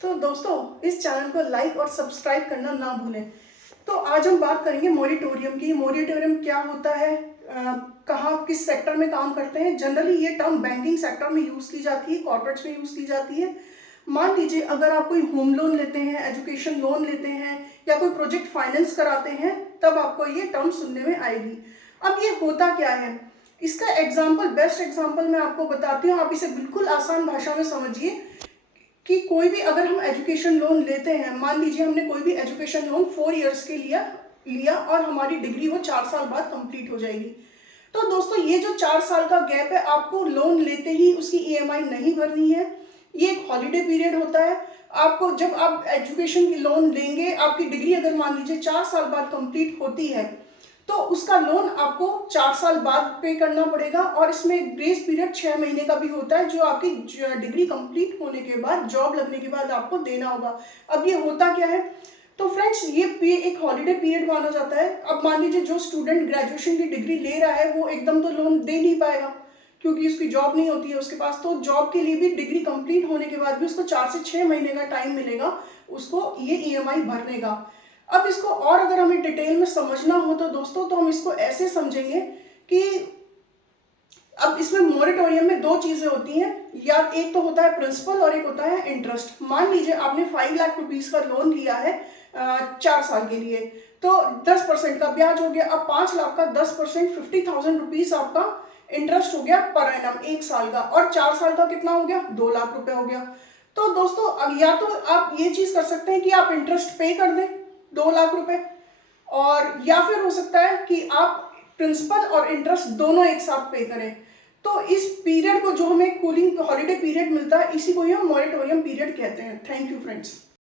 तो दोस्तों, इस चैनल को लाइक और सब्सक्राइब करना ना भूलें। तो आज हम बात करेंगे मॉरिटोरियम की। मॉरिटोरियम क्या होता है, कहाँ किस सेक्टर में काम करते हैं। जनरली ये टर्म बैंकिंग सेक्टर में यूज़ की जाती है, कॉर्पोरेट्स में यूज़ की जाती है। मान लीजिए अगर आप कोई होम लोन लेते हैं, एजुकेशन लोन लेते हैं या कोई प्रोजेक्ट फाइनेंस कराते हैं, तब आपको ये टर्म सुनने में आएगी। अब ये होता क्या है, इसका एग्जाम्पल, बेस्ट एग्जाम्पल मैं आपको बताती हूँ। आप इसे बिल्कुल आसान भाषा में समझिए कि कोई भी अगर हम एजुकेशन लोन लेते हैं, मान लीजिए हमने कोई भी एजुकेशन लोन 4 इयर्स के लिया और हमारी डिग्री वो 4 साल बाद कंप्लीट हो जाएगी। तो दोस्तों, ये जो 4 साल का गैप है, आपको लोन लेते ही उसकी ईएमआई नहीं भरनी है। ये एक हॉलीडे पीरियड होता है। आपको जब आप एजुकेशन की लोन लेंगे, आपकी डिग्री अगर मान लीजिए 4 साल बाद कंप्लीट होती है, तो उसका लोन आपको 4 साल बाद पे करना पड़ेगा। और इसमें ग्रेस पीरियड 6 महीने का भी होता है, जो आपकी डिग्री कंप्लीट होने के बाद, जॉब लगने के बाद आपको देना होगा। अब ये होता क्या है, तो फ्रेंड्स, ये एक हॉलीडे पीरियड माना जाता है। अब मान लीजिए जो स्टूडेंट ग्रेजुएशन की डिग्री ले रहा है, वो एकदम तो लोन दे नहीं पाएगा क्योंकि उसकी जॉब नहीं होती है उसके पास। तो जॉब के लिए भी डिग्री कंप्लीट होने के बाद भी उसको 4 से 6 महीने का टाइम मिलेगा उसको ये ईएमआई भरने का। अब इसको और अगर हमें डिटेल में समझना हो तो दोस्तों, तो हम इसको ऐसे समझेंगे कि अब इसमें मोरेटोरियम में दो चीजें होती हैं, या एक तो होता है प्रिंसिपल और एक होता है इंटरेस्ट। मान लीजिए आपने 5 लाख रुपीज का लोन लिया है 4 साल के लिए, तो 10% का ब्याज हो गया। अब 5 लाख का 10%, 50,000 रुपीज आपका इंटरेस्ट हो गया पर एनम 1 साल का, और 4 साल का कितना हो गया, 2 लाख रुपए हो गया। तो दोस्तों, अब या तो आप ये चीज कर सकते हैं कि आप इंटरेस्ट पे कर दें 2 लाख रुपए, और या फिर हो सकता है कि आप प्रिंसिपल और इंटरेस्ट दोनों एक साथ पे करें। तो इस पीरियड को, जो हमें कूलिंग हॉलीडे पीरियड मिलता है, इसी को ही हम मॉरेटोरियम पीरियड कहते हैं। Thank you friends.